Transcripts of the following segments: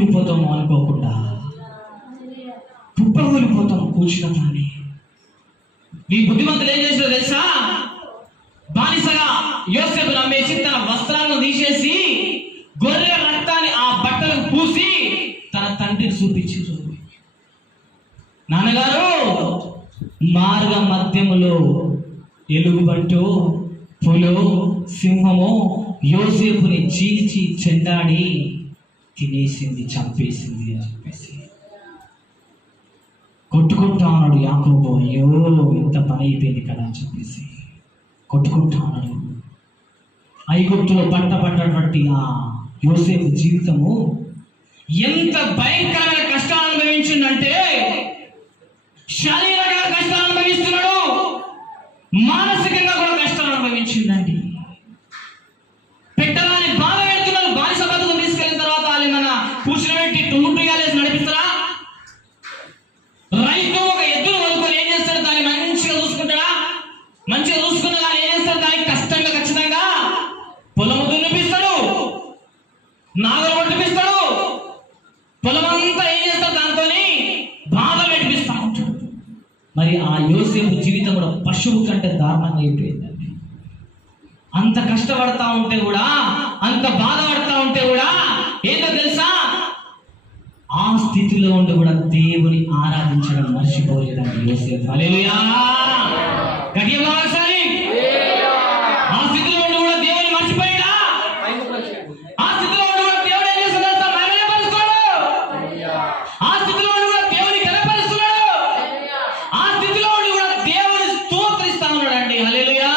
కుప్పకూలిపోతాము అనుకోకుండా కుప్పకూలిపోతాము కూర్చున్నదాన్ని. ఈ బుద్ధిమంతులు ఏం చేశారో తెలుసా? బానిసగా యోసేపు నమ్మేసి తన వస్త్రాలను తీసేసి గొర్రె రక్తాన్ని ఆ బట్టలకు పూసి తన తండ్రికి చూపించారు. నాన్నగారు, మార్గ మధ్యములో ఎలుగుబంటో పులో సింహమో యోసేపుని చీల్చి చెండాడి తినేసింది, చంపేసింది అని చెప్పేసి కొట్టుకుంటా ఉన్నాడు యాకోబు. అయ్యో ఎంత పని అయిపోయింది కదా అని చెప్పేసి కొట్టుకుంటా ఉన్నాడు. ఐగుప్తులో పట్టబడ్డటువంటి ఆ యోసేపు జీవితము ఎంత భయంకరమైన కష్టాలు అనుభవించిందంటే, శారీరకంగా కష్టాలు అనుభవిస్తున్నాడు, మానసికంగా కూడా కష్టాలు అనుభవించిందండి. పెట్టరాని బాధ పెడుతున్నారు. బానిస బతుకు తీసుకెళ్ళిన తర్వాత వాళ్ళు ఏమన్నా కూర్చోబెట్టి టూటుగాలేసి నడిపిస్తారా? రైతు ఒక ఎద్దును వదులుకొని ఏం చేస్తాడు? దాన్ని మంచిగా చూసుకుంటాడా? మంచిగా చూసుకున్న దాన్ని ఏం చేస్తాడు? దానికి కష్టంగా ఖచ్చితంగా పొలము దున్నిపిస్తాడు, నాగలు కొట్టిపిస్తాడు, పొలమంతా ఏం చేస్తాడు? దాంతో బాధ పెట్టిపిస్తా ఉంటాడు. మరి ఆ యోసేపు జీవితం కూడా పశువు కంటే దారుణంగా అయిపోయిందండి. అంత కష్టపడతా ఉంటే కూడా, అంత బాధపడతా ఉంటే కూడా ఏంటో తెలుసా? ఆ స్థితిలో ఉండి కూడా దేవుని ఆరాధించడం మర్చిపోలేదండి యోసేపు. హల్లెలూయా! గట్టిగా ఒకసారి. ఆ స్థితిలో ఉండి కూడా దేవుని మర్చిపోయాడా? ఆ స్థితిలో ఉండి కూడా దేవుడు ఏం చేస్తున్నాడు? మహిమపరుస్తున్నాడు. ఆ స్థితిలో ఉండి కూడా దేవుని కనపరుస్తున్నాడు. ఆ స్థితిలో ఉండి కూడా దేవుని స్తోత్రిస్తా ఉన్నాడండి. హల్లెలూయా!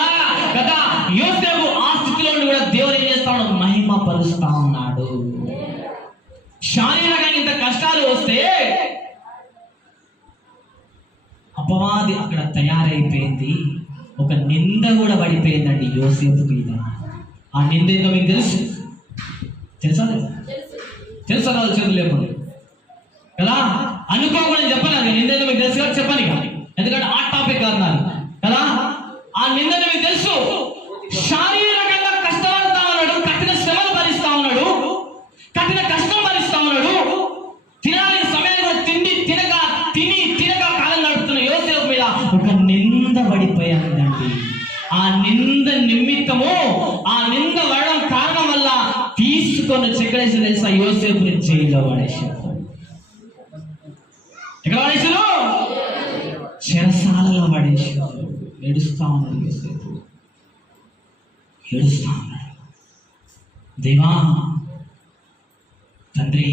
కదా, యోసేపు ఆ స్థితిలో ఉండి కూడా దేవుడు ఏం చేస్తా ఉన్నాడు? మహిమపరుస్తా ఉన్నాడు. శారీరకంగా ఇంత కష్టాలు వస్తే అపవాది అక్కడ తయారైపోయింది. ఒక నింద కూడా పడిపోయిందండి యోసేపు మీద. ఆ నింద ఏందో మీకు తెలుసు? తెలుసా? తెలుసా? కాదు చేతులు లేకుండా కదా, అనుకోకుండా చెప్పను. అది నింద ఏందో మీకు తెలుసు కదా, చెప్పని కానీ, ఎందుకంటే ఆ టాపిక్ అన్నారు కదా. ఆ నింద మీకు తెలుసు. శారీరకంగా కష్టపడతా ఉన్నాడు, కఠిన శ్రమలు భరిస్తా ఉన్నాడు, కఠిన కష్టం భరిస్తా ఉన్నాడు, తినాలని సమయంలో తిండి తినక కాలం నడుపుతున్న యోసేపు మీద ఒక నింద పడిపోయిందండి. ఆ నింద నిమిత్తము, ఆ నింద పడడం కారణం వల్ల తీసుకొని చెక్కడేసి తెలుసా? యోసేపుని జైల్లో పడేసారు. ఎక్కడ పడేసారు? చెరసాలలో పడేసారు. ఏడుస్తా ఉన్నాడు యోసేపు, ఏడుస్తా ఉన్నాడు. దేవా తండ్రి,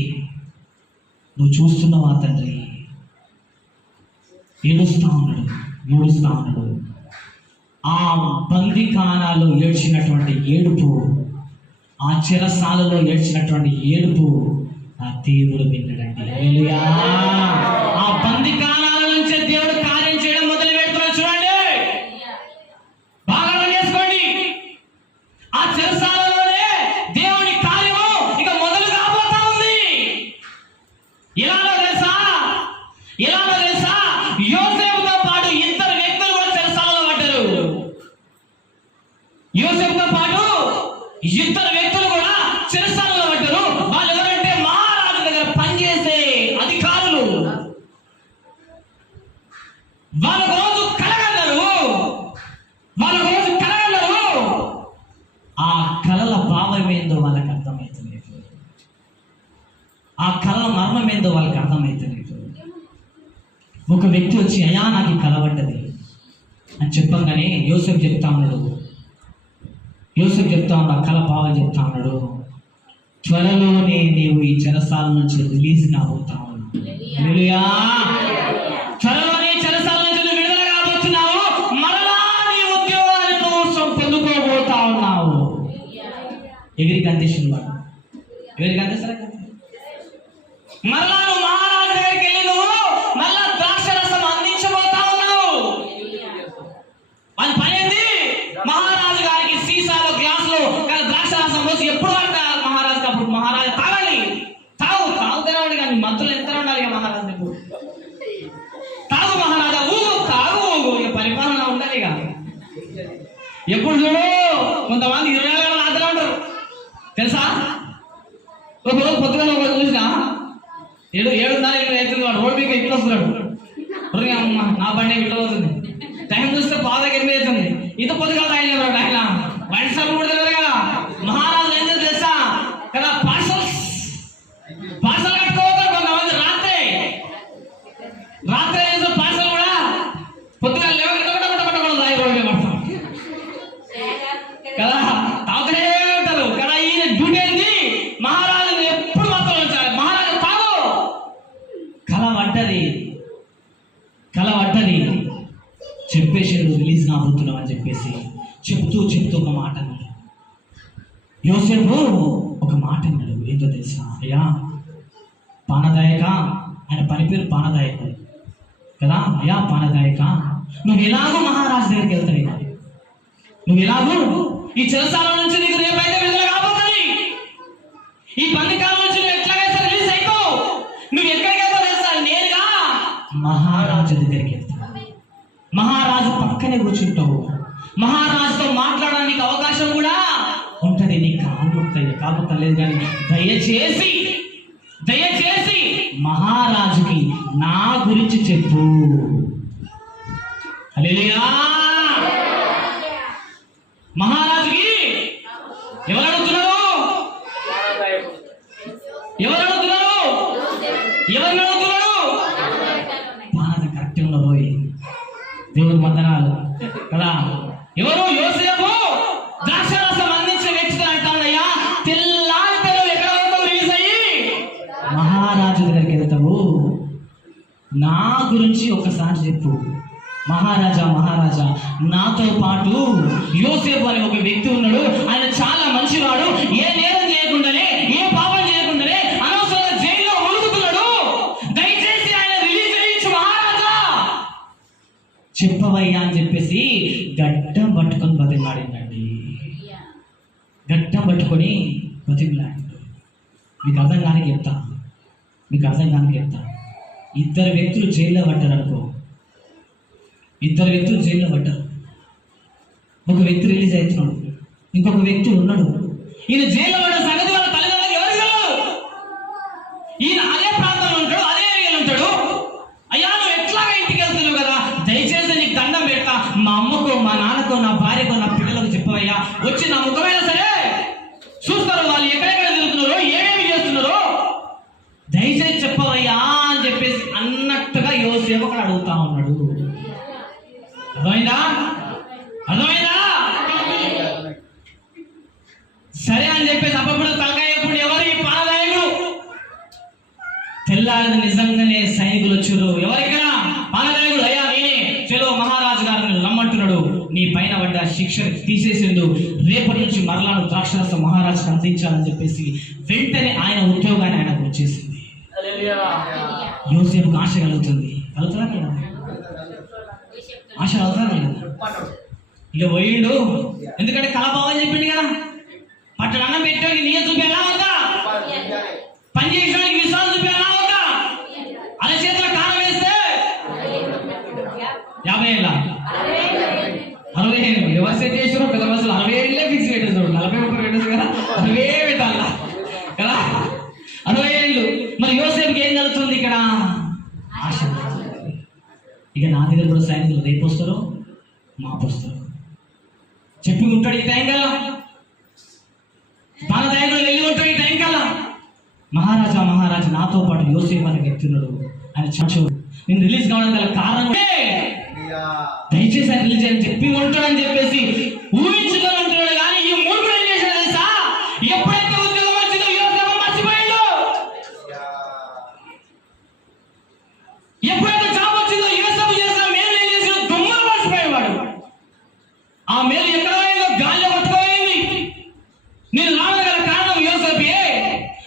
నువ్వు చూస్తున్నావా తండ్రి? ఏడుస్తా ఉన్నాడు. ఆ బందిఖానాలో ఏడ్చినటువంటి ఏడుపు, ఆ చెరసాలలో ఏడ్చినటువంటి ఏడుపు ఆ దేవుడు విన్నాడండి. హల్లెలూయా! ఆ బందిఖానాల నుంచే దేవుడు కార్యం చేయడం మొదలు పెడుతున్నాడు. చూడండి, బాగా చేసుకోండి. ఆ చెరసాలలోనే దేవుని కార్యము ఇక మొదలు కాబోతా ఉంది. ఎలాగో తెలుసా? యోసేపుతో పాటు ఇద్దరు వ్యక్తులు కూడా చెరసాలలో పడ్డారు. యోసేపుతో పాటు ఇద్దరు వ్యక్తులు కూడా చెరసాలలో పడ్డారు. వాళ్ళు ఎవరంటే మహారాజు దగ్గర పనిచేసే అధికారులు. వాళ్ళకు రోజు కలగన్నారు. ఆ కళల భావం ఏందో వాళ్ళకి అర్థమవుతలేదు. ఆ కళల మర్మం ఏందో వాళ్ళకి అర్థమవుతలేదు. ఒక వ్యక్తి వచ్చి, అయ్యా నాకు కళ పడ్డది అని చెప్పగానే యోసేపు చెప్తా ఉన్నాడు. ఆ కళ భావం చెప్తా ఉన్నాడు. త్వరలోనే నీవు ఈ చెరసాల నుంచి రిలీజ్ కాబోతావు. హల్లెలూయా! త్వరలోనే చెరసాల నుంచి విడుదల కాబోతున్నావు. మరలా నీ ఉద్యోగాన్ని నువ్వు పొందుకోబోతా ఉన్నావు. ఎవరికి అందిస్తుంది వాడు? ఎవరికి అందిస్తారా? మరలా నువ్వు మహారాజు దగ్గరికి వెళ్ళి నువ్వు మళ్ళా ద్రాక్షరసం అందించబోతా ఉన్నావు. అది పని ఏంది? మహారాజు గారికి సీసాలో గ్లాసులో ద్రాక్షరసం పోసి ఎప్పుడు పడతారు మహారాజు? అప్పుడు మహారాజు తాగాలి. తాగుతూనే ఉండి కానీ మంత్రులు ఎంత ఉండాలి మహారాజు? తాగు మహారాజా, తాగు. ఇక పరిపాలన ఉండాలి. ఇక ఎప్పుడు చూడు కొంతమంది 20 ఏళ్ళ రాత్రి ఉంటారు తెలుసా? ఒక రోజు పొద్దుగా చూసినా 7:30 అవుతుంది, వాడు రోడ్ మీకు ఇట్లా వస్తున్నాడు. అమ్మ నా బండి ఇట్లా అవుతుంది, టైం చూస్తే పాదకి 8 అవుతుంది. ఇంత పొద్దుగా ఆయన వైన్ షాప్ కూడా తెలియదు కదా. మహారాజు ఏం చేసి తెలుసా కదా, పార్సల్ కట్టుకోవద్దు కొంతమంది. రాత్రి ఏం చేస్తారు, పార్సల్ కూడా పొద్దుగా లేవకూడదు కదా, తాగుతూనే ఉంటారు కదా. ఈయన డ్యూటీ ఏంది, మహారాజు ఎప్పుడు మొత్తం ఉంచాలి. మహారాజు తాగు. కల పడ్డది చెప్పేసి రిలీజ్ కాబోతున్నాం అని చెప్పేసి చెప్తూ ఒక మాట అన్నాడు. యోసేపు ఒక మాట అన్నాడు, ఏంటో తెలుసా అయ్యా, పానదాయక, ఆయన పని పేరు పానదాయక కదా. అయ్యా పానదాయక, నువ్వు ఎలాగో మహారాజు దగ్గరికి వెళ్తావు, నువ్వు ఎలాగో ఈ చెరసాల నుంచి నీకు రేపైతే విడుదల కాబోతుంది. ఈ బందికాలం నుంచి నువ్వు ఎట్లాగైతే రిలీజ్ అయిపోవు. నువ్వు ఎక్కడికి వెళ్తావు తెలుసా, నేరుగా మహారాజు దగ్గరికి వెళ్తావు. మహారాజు పక్కనే కూర్చుంటావు. మహారాజుతో మాట్లాడడానికి అవకాశం కూడా ఉంటుంది. నీ కాలు లేదు కానీ దయచేసి మహారాజుకి నా గురించి చెప్పు. హల్లెలూయా. మహారాజుకి ఎవరు అడుగుతున్నారు? పానద కరెక్ట్ ఉన్నారు. దేవుని వందనాలు కదా. ఎవరు? యోసేపు ద్రాక్షారసం అందించే వ్యక్తి అంటాడయ్యా. తెల్లారితేను ఎక్కడ రిలీజ్ అయ్యి మహారాజు దగ్గరికి వెళ్తావు. నా గురించి ఒకసారి చెప్పు. మహారాజా నాతో పాటు యోసేపు అనే ఒక వ్యక్తి ఉన్నాడు. ఆయన చాలా మంచివాడు. ఏ నేరం చేయకుండానే, ఏ పాపం చేయకుండానే అనవసరంగా జైల్లో ఉరుకుతున్నాడు. దయచేసి ఆయన రిలీజ్ చేయించు మహారాజా, చెప్పవయ్యా అని చెప్పేసి గడ్డం పట్టుకొని బతిమలాడిందండి. గడ్డం పట్టుకొని బతిమలాడిండు. మీకు అర్థం కాని చెప్తా. ఇద్దరు వ్యక్తులు జైల్లో పడ్డారు అనుకో. ఒక వ్యక్తి రిలీజ్ అవుతున్నాడు, ఇంకొక వ్యక్తి ఉన్నాడు. ఈయన జైల్లో పడ్డ సంగతి వాళ్ళ తల్లిదండ్రులకు ఎవరికి తెలియదు. ఈయన అదే ప్రాంతంలో ఉంటాడు, అదే ఏరియాలో ఉంటాడు. అయ్యా నువ్వు ఎట్లాగా ఇంటికి వెళ్తున్నావు కదా, దయచేసి నీకు దండం పెడతా, మా అమ్మకో, మా నాన్నకో, నా భార్యకో, నా పిల్లలకు చెప్పవయ్యా. వచ్చి నా ముఖమైనా సరే చూస్తారు వాళ్ళు ఎక్కడెక్కడ తిరుగుతున్నారో, ఏమేమి చేస్తున్నారో, దయచేసి చెప్పవయ్యా అని చెప్పేసి అన్నట్టుగా యోసేపు అక్కడ అడుగుతా ఉన్నాడు. అర్థమైందా? సరే అని చెప్పేసి అప్పుడు తలకాయ ఎప్పుడు ఎవరు ఈ పానదాయకుడు? తెల్లారి నిజంగానే సైనికులు వచ్చారు. ఎవరిక్కడ పానదాయకుడు? అయ్యా నేనే, చలో మహారాజు గారిని రమ్మంటున్నాడు, నీ పైన పడ్డ శిక్ష తీసేసిండు, రేపటి నుంచి మరలాను ద్రాక్షరసం మహారాజుకు అందించాలని చెప్పేసి వెంటనే ఆయన ఉద్యోగాన్ని ఆయనకు వచ్చేసింది. యోసేపుకు ఆశ కలుగుతుంది. ఆశ అవుతారు ఇక పోయిండు. ఎందుకంటే కళాభావం చెప్పిండు కదా, పట్టణ అన్నం పెట్టడానికి నీయ చూపి ఎలా అవుతా, పని చేసడానికి విశ్వాసం చూపి ఎలా అవుతా, అలా చేతిలో కారం వేస్తే 50 ఏళ్ళ 60 ఏళ్ళు ఎవరు సెట్ చేసారో పెద్ద బస్సులు 60 ఏళ్ళే ఫిక్స్ పెట్టేసాడు. 40 పెట్టేసి కదా, 60 పెట్టాల కదా, 60 ఏళ్ళు. మరి యోసేపుకి ఏం జరుగుతుంది ఇక్కడ? ఆశ. ఇక నా దగ్గర కూడా సైనికులు రేపు వస్తారు, మాపు వస్తారు చెప్పి ఉంటాడు. ఈ టైం కల్లా మన దైవంలో వెళ్ళి ఉంటాడు. ఈ టైం కల్లా మహారాజా నాతో పాటు యోసేపు అనే వ్యక్తి ఉన్నాడు, ఆయన చచ్చు నేను రిలీజ్ కావడం గల కారణం దయచేసి ఆయన రిలీజ్ అని చెప్పి ఉంటాడని చెప్పేసి ఊహించుకొని ఉంటున్నాడు. కానీ ఈ మూడు ఏం చేశాడు తెలుసా? ఎప్పుడైతే ఉద్యోగం వచ్చిందో యోసేపు మర్చిపోయాడు. ఎప్పుడైతే జాబ్ వచ్చిందో యోసేపు చేసిన మేలు ఏం చేసాడు? దొంగలు మర్చిపోయేవాడు. ఆ మేలు ఎక్కడ పోయిందో గాల్లో పట్టుకోయింది. నేను రావగల కారణం యోసేపే,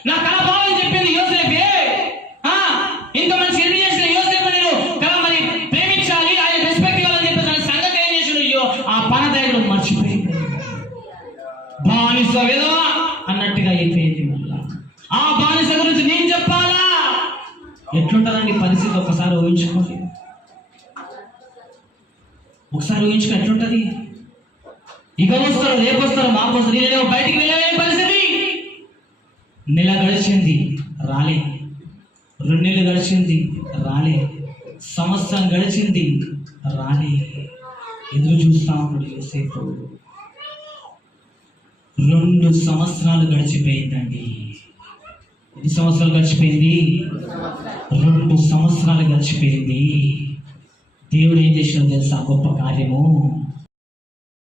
నా కళ బాగుంది చెప్పింది యోసేపే. ఇంత మంచి ఎన్ని చేసిన యోసేపు నేను కళ మరి ప్రేమించాలి, ఆయన రెస్పెక్ట్ ఇవ్వాలని చెప్పేసి సంగతి ఏం చేసిన ఆ పానదాయకుడు మర్చిపోయింది. బానిస విధవా అన్నట్టుగా అయిపోయింది. మళ్ళా ఆ బానిస గురించి నేను చెప్పాలా? ఎట్లుంటుందండి పరిస్థితి? ఒకసారి ఊహించుకోండి, ఎట్లుంటది? ఇక వస్తారు, రేపు వస్తారు, మాకు వస్తారు, నేను బయటికి వెళ్ళలేని పరిస్థితి. నెల గడిచింది, రాలే. 2 నెలలు గడిచింది, రాలే. సంవత్సరం గడిచింది, రాలే. ఎదురు చూస్తా ఉన్నాడు యోసేపు. 2 సంవత్సరాలు గడిచిపోయిందండి. ఎన్ని సంవత్సరాలు గడిచిపోయింది? 2 సంవత్సరాలు గడిచిపోయింది. దేవుడు ఏం చేసినా తెలుసా? గొప్ప కార్యము.